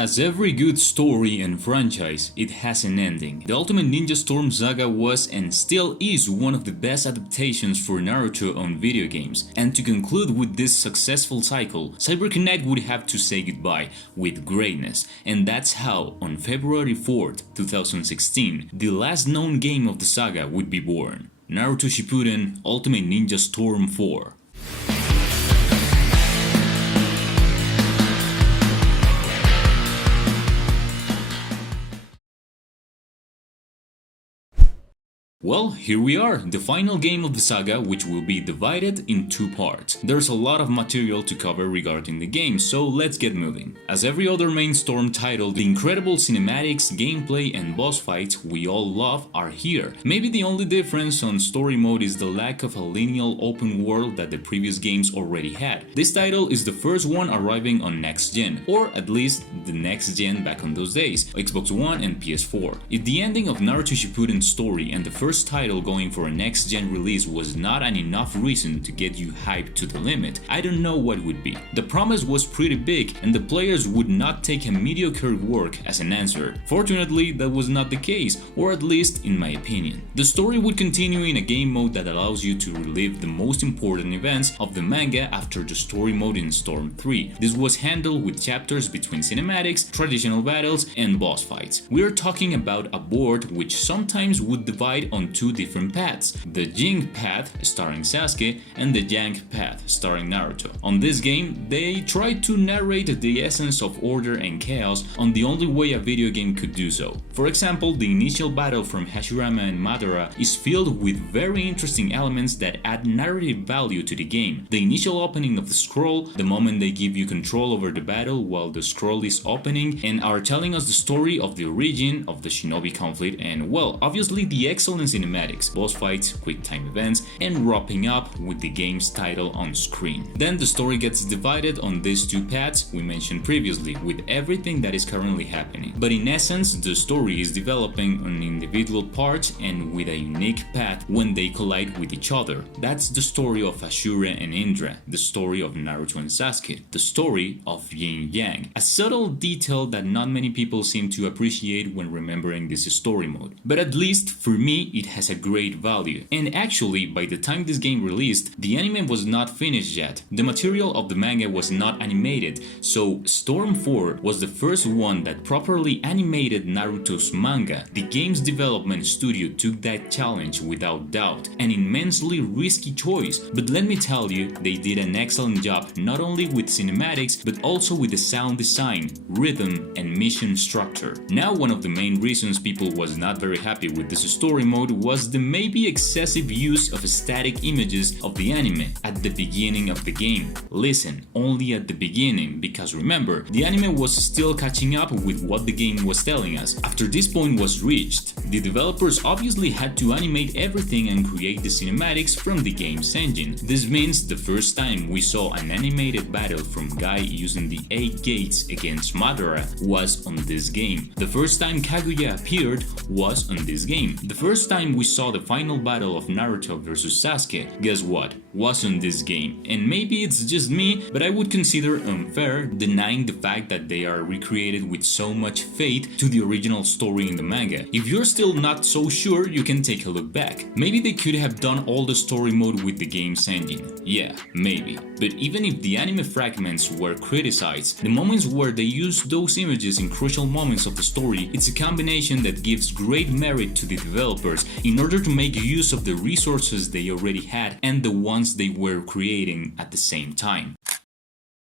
As every good story and franchise, it has an ending. The Ultimate Ninja Storm saga was and still is one of the best adaptations for Naruto on video games. And to conclude with this successful cycle, CyberConnect would have to say goodbye with greatness. And that's how, on February 4th, 2016, the last known game of the saga would be born. Naruto Shippuden Ultimate Ninja Storm 4. Well, here we are, the final game of the saga, which will be divided in two parts. There's a lot of material to cover regarding the game, so let's get moving. As every other main Storm title, the incredible cinematics, gameplay and boss fights we all love are here. Maybe the only difference on story mode is the lack of a linear open world that the previous games already had. This title is the first one arriving on next gen, or at least the next gen back on those days, Xbox One and PS4. If the ending of Naruto Shippuden's story and the first title going for a next-gen release was not an enough reason to get you hyped to the limit, I don't know what would be. The promise was pretty big and the players would not take a mediocre work as an answer. Fortunately, that was not the case, or at least in my opinion. The story would continue in a game mode that allows you to relive the most important events of the manga after the story mode in Storm 3. This was handled with chapters between cinematics, traditional battles, and boss fights. We are talking about a board which sometimes would divide on two different paths, the Jing path starring Sasuke and the Yang path starring Naruto. On this game, they tried to narrate the essence of order and chaos on the only way a video game could do so. For example, the initial battle from Hashirama and Madara is filled with very interesting elements that add narrative value to the game. The initial opening of the scroll, the moment they give you control over the battle while the scroll is opening and are telling us the story of the origin of the shinobi conflict and, well, obviously the excellent cinematics, boss fights, quick time events, and wrapping up with the game's title on screen. Then the story gets divided on these two paths we mentioned previously, with everything that is currently happening. But in essence, the story is developing on individual parts and with a unique path when they collide with each other. That's the story of Ashura and Indra, the story of Naruto and Sasuke, the story of Yin Yang. A subtle detail that not many people seem to appreciate when remembering this story mode. But at least for me, it has a great value. And actually, by the time this game released, the anime was not finished yet. The material of the manga was not animated, so Storm 4 was the first one that properly animated Naruto's manga. The game's development studio took that challenge without doubt, an immensely risky choice, but let me tell you, they did an excellent job not only with cinematics but also with the sound design, rhythm and mission structure. Now, one of the main reasons people was not very happy with this story mode was the maybe excessive use of static images of the anime at the beginning of the game. Listen, only at the beginning, because remember, the anime was still catching up with what the game was telling us. After this point was reached, the developers obviously had to animate everything and create the cinematics from the game's engine. This means the first time we saw an animated battle from Guy using the 8 gates against Madara was on this game. The first time Kaguya appeared was on this game. The first time we saw the final battle of Naruto vs Sasuke, guess what? Was on this game. And maybe it's just me, but I would consider unfair denying the fact that they are recreated with so much faith to the original story in the manga. If you're still not so sure, you can take a look back. Maybe they could have done all the story mode with the game's engine. Yeah, maybe. But even if the anime fragments were criticized, the moments where they use those images in crucial moments of the story, it's a combination that gives great merit to the developers in order to make use of the resources they already had and the ones they were creating at the same time.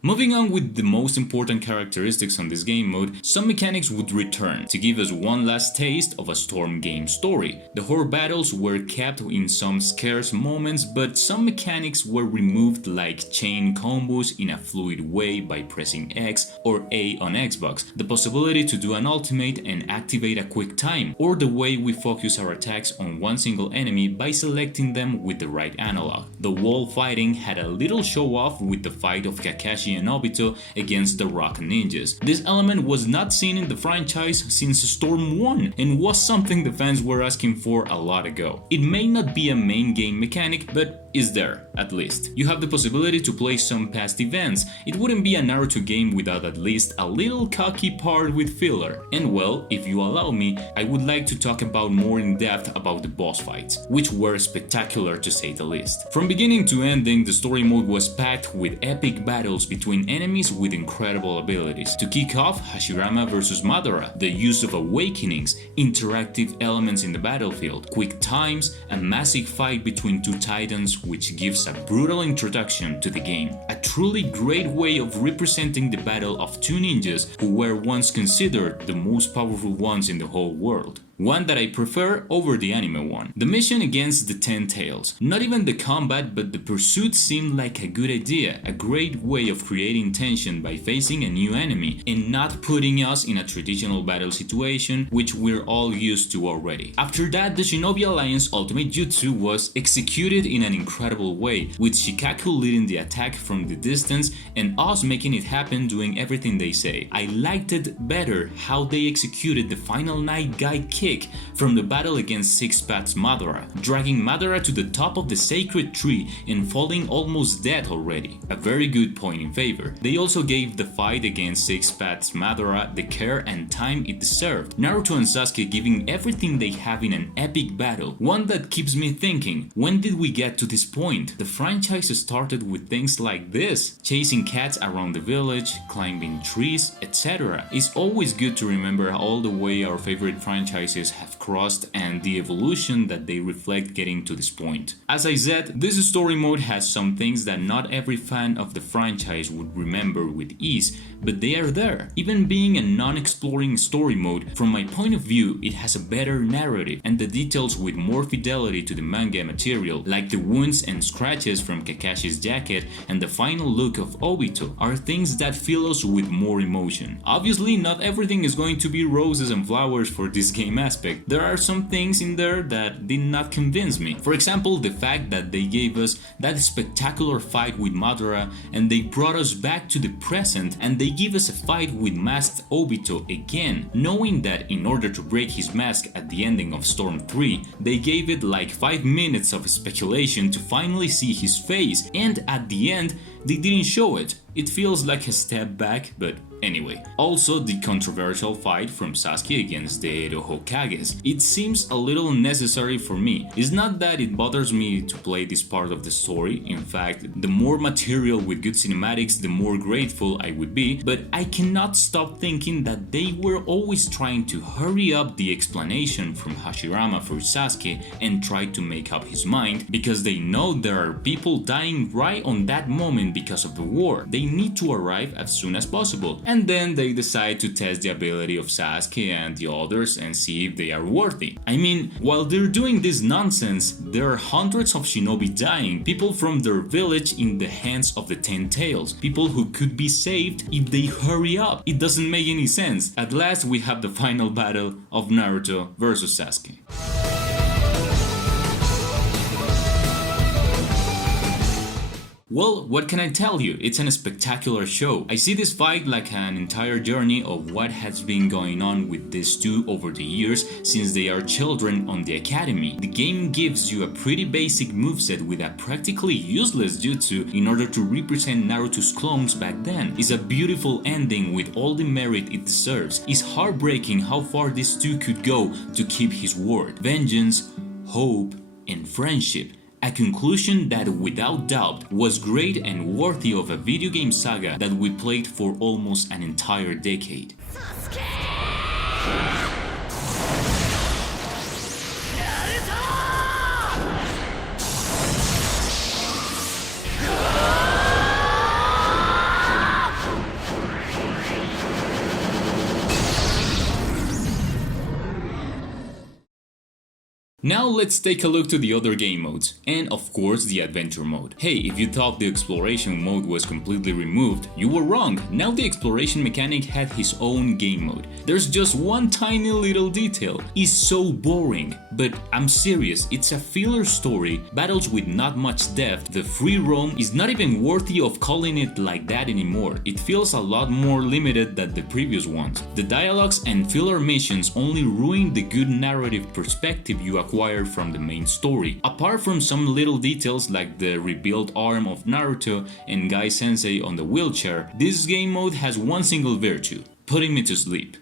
Moving on with the most important characteristics on this game mode, some mechanics would return to give us one last taste of a Storm game story. The horror battles were kept in some scarce moments, but some mechanics were removed, like chain combos in a fluid way by pressing X or A on Xbox, the possibility to do an ultimate and activate a quick time, or the way we focus our attacks on one single enemy by selecting them with the right analog. The wall fighting had a little show off with the fight of Kakashi and Obito against the Rock Ninjas. This element was not seen in the franchise since Storm 1 and was something the fans were asking for a lot ago. It may not be a main game mechanic, but is there, at least. You have the possibility to play some past events. It wouldn't be a Naruto game without at least a little cocky part with filler. And well, if you allow me, I would like to talk about more in depth about the boss fights, which were spectacular to say the least. From beginning to ending, the story mode was packed with epic battles between enemies with incredible abilities. To kick off, Hashirama vs Madara, the use of awakenings, interactive elements in the battlefield, quick times, a massive fight between two titans which gives a brutal introduction to the game. A truly great way of representing the battle of two ninjas who were once considered the most powerful ones in the whole world. One that I prefer over the anime one. The mission against the Ten Tails. Not even the combat, but the pursuit seemed like a good idea, a great way of creating tension by facing a new enemy and not putting us in a traditional battle situation which we're all used to already. After that, the Shinobi Alliance Ultimate Jutsu was executed in an incredible way, with Shikaku leading the attack from the distance and us making it happen doing everything they say. I liked it better how they executed the final Night Guide kick from the battle against Six Paths Madara, dragging Madara to the top of the sacred tree and falling almost dead already. A very good point in favor. They also gave the fight against Six Paths Madara the care and time it deserved. Naruto and Sasuke giving everything they have in an epic battle. One that keeps me thinking, when did we get to this point? The franchise started with things like this, chasing cats around the village, climbing trees, etc. It's always good to remember all the way our favorite franchises have crossed and the evolution that they reflect getting to this point. As I said, this story mode has some things that not every fan of the franchise would remember with ease, but they are there. Even being a non-exploring story mode, from my point of view, it has a better narrative and the details with more fidelity to the manga material, like the wounds and scratches from Kakashi's jacket and the final look of Obito, are things that fill us with more emotion. Obviously, not everything is going to be roses and flowers for this game aspect. There are some things in there that did not convince me. For example, the fact that they gave us that spectacular fight with Madara and they brought us back to the present and they give us a fight with masked Obito again, knowing that in order to break his mask at the ending of Storm 3, they gave it like 5 minutes of speculation to finally see his face, and at the end, they didn't show it. It feels like a step back, but anyway. Also, the controversial fight from Sasuke against the Edo Hokages. It seems a little unnecessary for me. It's not that it bothers me to play this part of the story. In fact, the more material with good cinematics, the more grateful I would be, but I cannot stop thinking that they were always trying to hurry up the explanation from Hashirama for Sasuke and try to make up his mind, because they know there are people dying right on that moment because of the war. They need to arrive as soon as possible. And then they decide to test the ability of Sasuke and the others and see if they are worthy. I mean, while they're doing this nonsense, there are hundreds of shinobi dying, people from their village in the hands of the Ten Tails, people who could be saved if they hurry up. It doesn't make any sense. At last we have the final battle of Naruto versus Sasuke. Well, what can I tell you? It's a spectacular show. I see this fight like an entire journey of what has been going on with these two over the years since they are children on the academy. The game gives you a pretty basic moveset with a practically useless jutsu in order to represent Naruto's clones back then. It's a beautiful ending with all the merit it deserves. It's heartbreaking how far these two could go to keep his word. Vengeance, hope, and friendship. A conclusion that without doubt was great and worthy of a video game saga that we played for almost an entire decade. Now let's take a look to the other game modes, and of course the adventure mode. Hey, if you thought the exploration mode was completely removed, you were wrong. Now the exploration mechanic had his own game mode. There's just one tiny little detail. It's so boring, but I'm serious, it's a filler story, battles with not much depth, the free roam is not even worthy of calling it like that anymore. It feels a lot more limited than the previous ones. The dialogues and filler missions only ruin the good narrative perspective you acquire from the main story. Apart from some little details like the rebuilt arm of Naruto and Guy Sensei on the wheelchair, this game mode has one single virtue: putting me to sleep.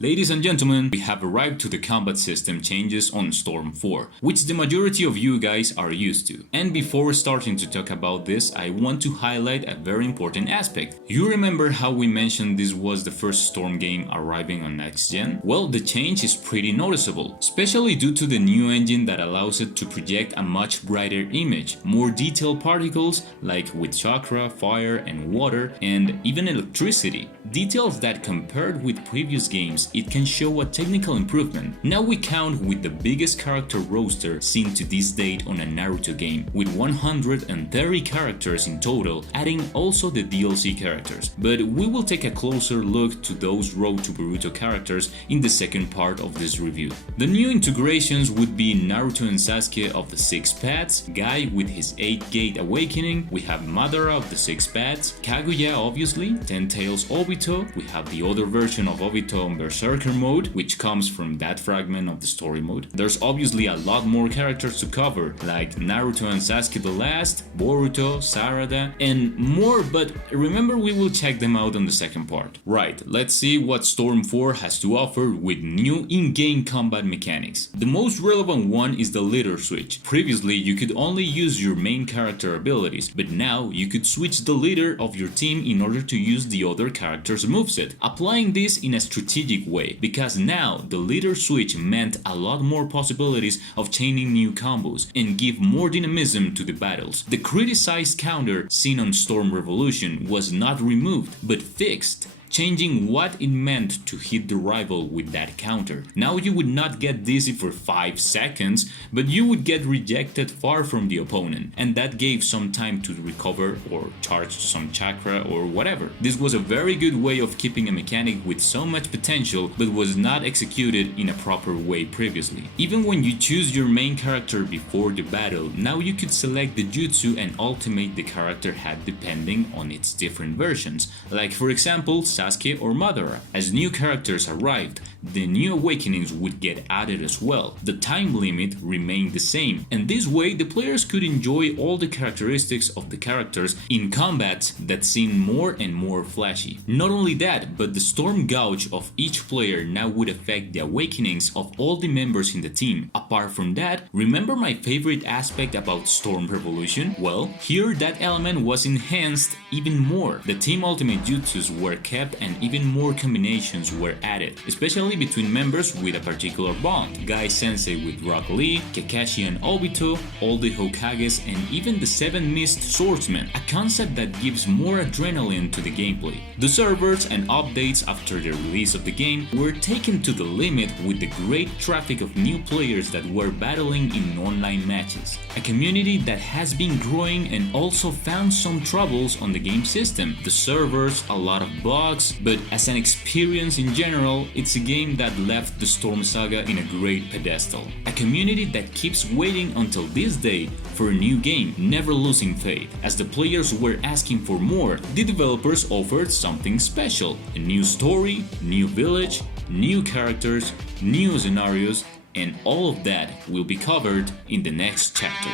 Ladies and gentlemen, we have arrived to the combat system changes on Storm 4, which the majority of you guys are used to. And before starting to talk about this, I want to highlight a very important aspect. You remember how we mentioned this was the first Storm game arriving on next gen? Well, the change is pretty noticeable, especially due to the new engine that allows it to project a much brighter image, more detailed particles like with chakra, fire and water, and even electricity. Details that compared with previous games, it can show a technical improvement. Now we count with the biggest character roster seen to this date on a Naruto game, with 130 characters in total, adding also the DLC characters. But we will take a closer look to those Road to Boruto characters in the second part of this review. The new integrations would be Naruto and Sasuke of the 6 paths, Guy with his 8-gate awakening, we have Madara of the 6 paths, Kaguya obviously, Ten Tails Obito, we have the other version of Obito on Berserker mode, which comes from that fragment of the story mode. There's obviously a lot more characters to cover, like Naruto and Sasuke the Last, Boruto, Sarada, and more, but remember we will check them out on the second part. Right, let's see what Storm 4 has to offer with new in-game combat mechanics. The most relevant one is the leader switch. Previously, you could only use your main character abilities, but now you could switch the leader of your team in order to use the other character's moveset, applying this in a strategic way, because now the leader switch meant a lot more possibilities of chaining new combos and give more dynamism to the battles. The criticized counter seen on Storm Revolution was not removed but fixed, changing what it meant to hit the rival with that counter. Now you would not get dizzy for 5 seconds, but you would get rejected far from the opponent, and that gave some time to recover or charge some chakra or whatever. This was a very good way of keeping a mechanic with so much potential but was not executed in a proper way previously. Even when you choose your main character before the battle, now you could select the jutsu and ultimate the character had depending on its different versions, like for example Sasuke or Madara. As new characters arrived, the new awakenings would get added as well. The time limit remained the same, and this way the players could enjoy all the characteristics of the characters in combats that seemed more and more flashy. Not only that, but the storm gauge of each player now would affect the awakenings of all the members in the team. Apart from that, remember my favorite aspect about Storm Revolution? Well, here that element was enhanced even more. The team ultimate jutsus were kept and even more combinations were added, especially between members with a particular bond. Guy Sensei with Rock Lee, Kakashi and Obito, all the Hokages and even the 7 Mist Swordsmen, a concept that gives more adrenaline to the gameplay. The servers and updates after the release of the game were taken to the limit with the great traffic of new players that were battling in online matches. A community that has been growing and also found some troubles on the game system. The servers, a lot of bugs, but as an experience in general, it's a game that left the Storm Saga in a great pedestal. A community that keeps waiting until this day for a new game, never losing faith. As the players were asking for more, the developers offered something special. A new story, new village, new characters, new scenarios, and all of that will be covered in the next chapter.